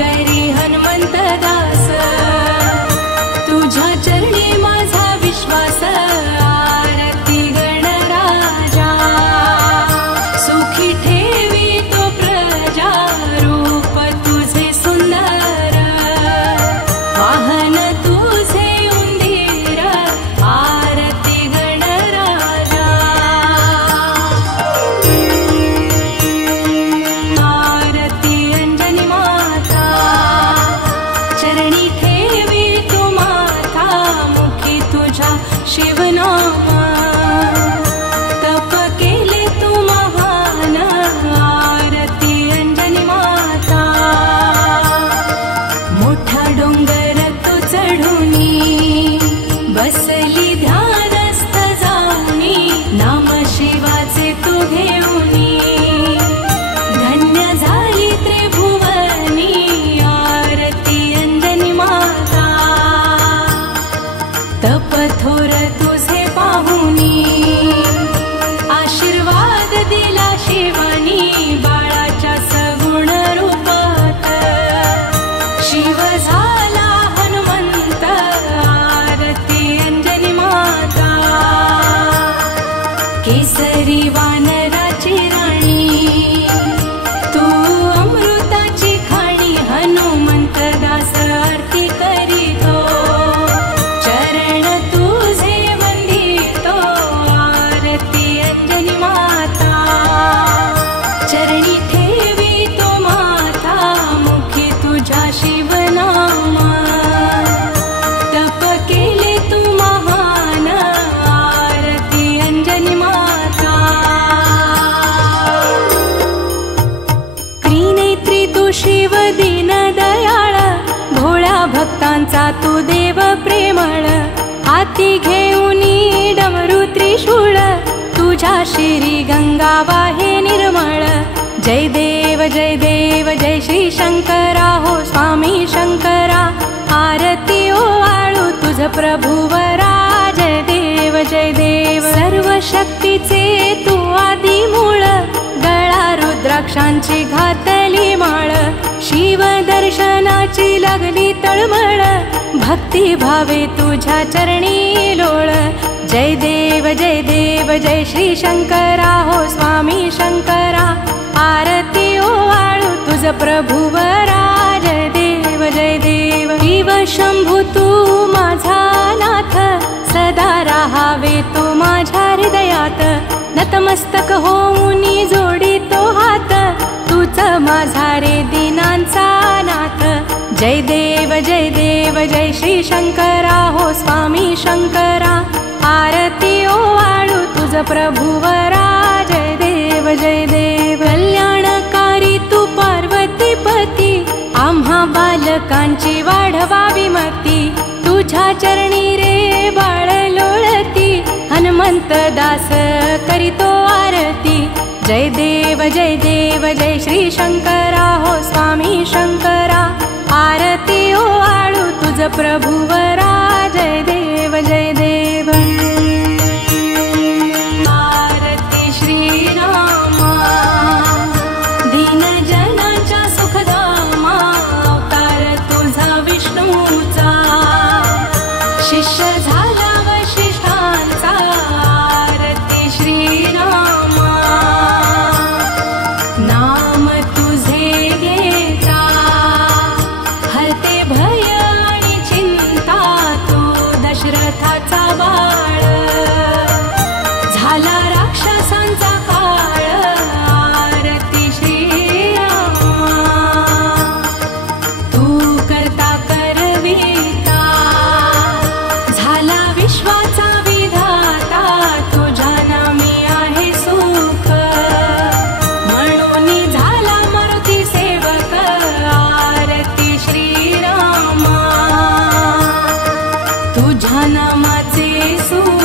करी हनुमंत दास, तुझ्या चरणी माझा विश्वास, आरती गणराजा, सुखी ठेवी तो प्रजा, रूप तुझे सुंदर, वाहन तुझे उंदीर, आरती गणराजा, आरती अंजनी माता, चरणी ठेवी तू माता, मुखी तुझ्या शिवनाम, तप केले तू महान, आरती अंजनी माता, मोठा डोंगर तू चढुनी, बसली ध्यानस्थ जाऊनी, नाम शिवाचे तू घेऊनी, धन्य झाली त्रिभुवनी, आरती अंजनी माता, तप थोर तुझे पाहुनी, आशीर्वाद दिला शिवानी, बाळाच्या सगुण रूपात, शिव झाला हनुमंत, आरती अंजनी माता, केसरी वानराची राणी, तू अमृताची खाणी, हनुमंत दास आरती करीतो, चरण तुझे वंदितो, आरती अंजनी माता, चरणी ठेवी तो माता, मुखी तुझ्या शिवनामा, तप केले तू महान, आरती अंजनी माता, त्रिनेत्री तू शिव दीन दयाळ, भोळ्या भक्तांचा तू देव प्रेमळ, हाती घेऊनी डमरू त्रिशूळ, तुझ्या शिरी गंगा वाहे निर्मळ, जय देव जय देव जय श्री शंकरा, हो स्वामी शंकरा, आरती ओवाळू तुझ प्रभुवरा, जय देव जय देव, सर्व शक्तीचे तू आदी मूळ, गळा रुद्राक्षांची घातली माळ, शिव दर्शनाची लागली तळमळ, भक्ती भावे तुझ्या चरणी लोळ, जय देव जय श्री शंकरा, हो स्वामी शंकरा, आरती ओवाळू तुझ प्रभुवरा, जय देव, शिव शंभू तू माझा नाथ, सदा राहावे तू माझ्या हृदयात, नतमस्तक होऊनी जोडी तो हात, तूच माझा रे दीनांचा नाथ, जय देव जय श्री शंकरा, हो स्वामी शंकरा, आरती ओवाळू तुझ प्रभुवरा, जय देव, कल्याणकारी तू पार्वती पती, आम्हा बालकांची वाढवावी मती, तुझ्या चरणी रे बाळ लोळती, हनुमंत दास करीतो आरती, जय देव जय श्री शंकरा, हो स्वामी शंकरा, आरती ओवाळू तुझ प्रभुवरा, जय देव आरती श्रीरामा, दीन जनाच्या सुखधामा, अवतार तुझा विष्णूचा, शिष्य झाला वशिष्ठांचा, आरती श्रीरामा, नाम तुझे घेता, हरते भय आणि चिंता, तू दशरथाचा बाळ, झाला राक्षसांचा काळ, आरती श्रीरामा, तू करता करविता, झाला विश्वाचा विधाता, तुझ्या नामी आहे सुख, म्हणून झाला मारुती सेवक, आरती श्रीरामा, तुझ्या नामाचे सुख,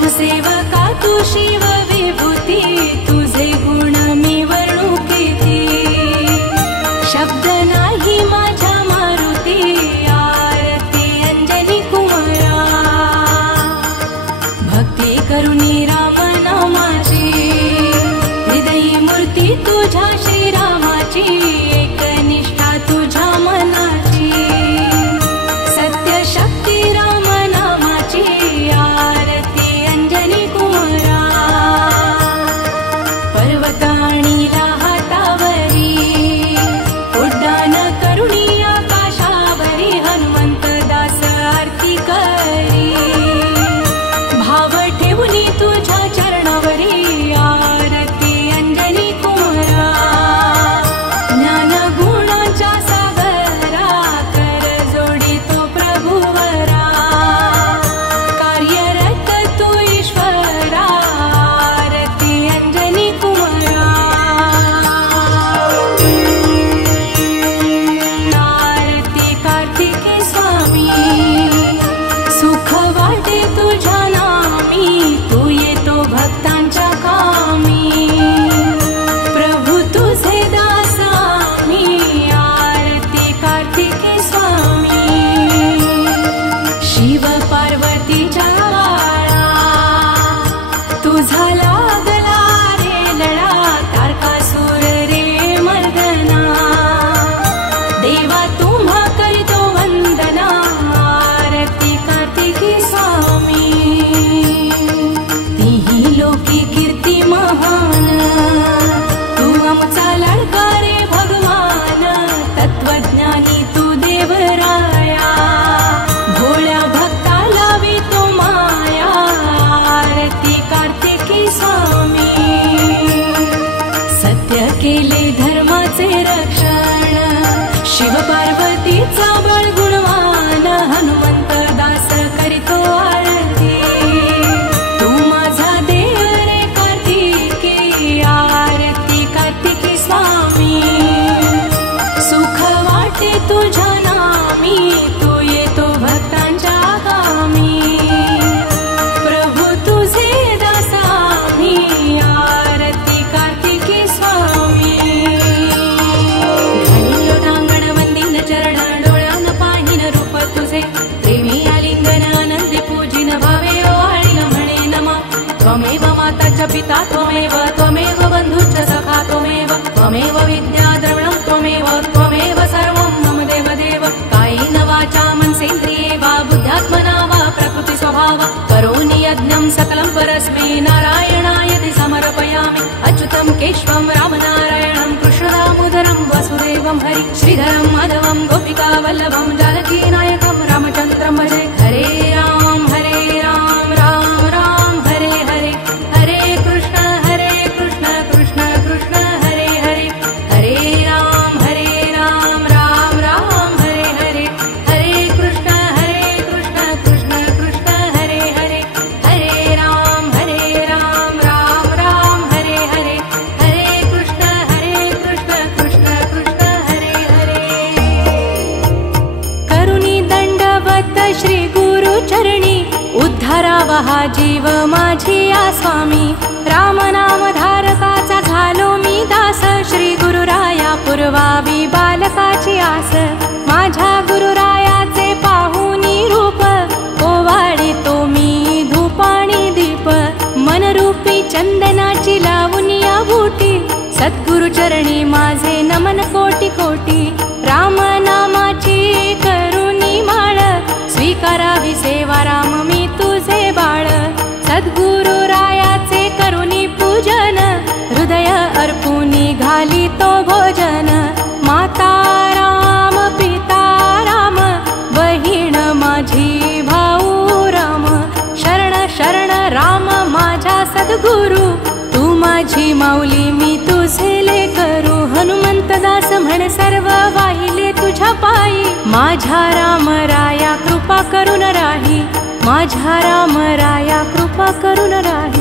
रामसेवका तू शिव विभूती, तुझे गुण मी वर्णू किती. शब्द नाही माझ्या मारुती, आरती अंजनी कुमारा. भक्ती करुणी राम नामाची, हृदयी मूर्ती तुझ्या श्रीरामाची. एकनिष्ठा तुझ्या मनाची, सत्य शक्ती राम नामाची. आरती अंजनी कुमारा. पर्वत आणिला हातावरी, उड्डाण करुणी आकाशावरी. हनुमंत दास आरती करी, भाव ठेवूनी तुझ्या चरणावरी. आरती अंजनी कुमारा. ज्ञान गुणाच्या सागरा, कर जोडी तो प्रभुवरा. कार्यरत तू ईश्वरा. आरती अंजनी कुमारा. आरती कार्तिकी स्वामी, सुख वाटे तुझ्या नामी. तू येतो भक्तांच्या कामी, प्रभू तुझे दास आम्ही. आरती कार्तिकी स्वामी. शिव पार्वतीच्या वाळा, तुझा लागला रे लढा. तारकासूर रे मर्दना, देवा तुम्हा करीतो वंदना. आरती कार्तिकी स्वामी. तिही लोकी कीर्ती महान, तू आमचा लाडका रे भगवान. तत्वज्ञानी तू देवराया, भोळ्या भक्ताला वितो माया. आरती कार्तिकी स्वामी. सत्य केले धर्माचे रक्षण, शिव पार्वतीचा बळ गुणवान. हनुमंत दास करीतो आरती, तू माझा देव रे कार्तिकी. आरती कार्तिकी स्वामी. सुख वाटे तुझ्या नामी, तू येतो भक्तांच्या कामी. प्रभू तुझे दास आम्ही. आरती कार्तिकी स्वामी. घालिलो तांगण वंदीन चरण, डोळ्यान पाहिन रूप तुझे. प्रेमी आलिंगन आनंदी पूजिन, भावे ओवाळीन म्हणे नमा. त्वमेव माता च पिता त्वमेव, त्वमेव बंधुश्च सखा त्वमेव. त्वमेव विद्या द्रविणं त्वमेव, त्वमेव सर्वं मम देवदेव. कायेन वाचा मनसेन्द्रिये वा, बुद्ध्यात्मना वा प्रकृति स्वभाव. करोमि यज्ञं सकलं परस्मै, नारायणायति समर्पयामि. अच्युतं केशवं रामनारायणं, कृष्णदामोदरं वसुदेवं हरि. श्रीधरं माधवं गोपिका वल्लभं, जानकी नायकं रामचन्द्रं भजे. हरे राम राम राम हरे हरे. हरे कृष्ण कृष्ण कृष्ण हरे हरे. हरे राम राम राम हरे हरे. हरे कृष्ण कृष्ण कृष्ण हरे हरे. हरे राम राम राम हरे हरे. हरे कृष्ण कृष्ण कृष्ण हरे हरे. करुणी दंडवत श्री गुरु चरणी, उद्धारावा हा जीव माझिया स्वामी. राम नाम धारकाचा झालो मी दास. श्री गुरुराया पुरवावी बालकाची आस. माझ्या गुरुरायाचे पाहुनी रूप, ओवाळी तो मी धूपाणी दीप. मनरूपी चंदनाची लावून या बूटी, सद्गुरु चरणी माझे नमन कोटी कोटी. राम नामाची करुणी माळ, स्वीकारावी सेवा राम मी तुझे बाळ. सद्गुरु रायाचे करुणी पूजन, हृदय अर्पुनी घाली तो भोजन. माता राम पिता राम, बहीण माझी भाऊ राम. शरण शरण राम माझ्या सद्गुरु, तू माझी माऊली मी तुझे लेकरू. हनुमंत दास म्हण सर्व वाहिले तुझ्या पायी. माझ्या राम राया कृपा करून राही. माझ्या राम राया कृपा करून राही.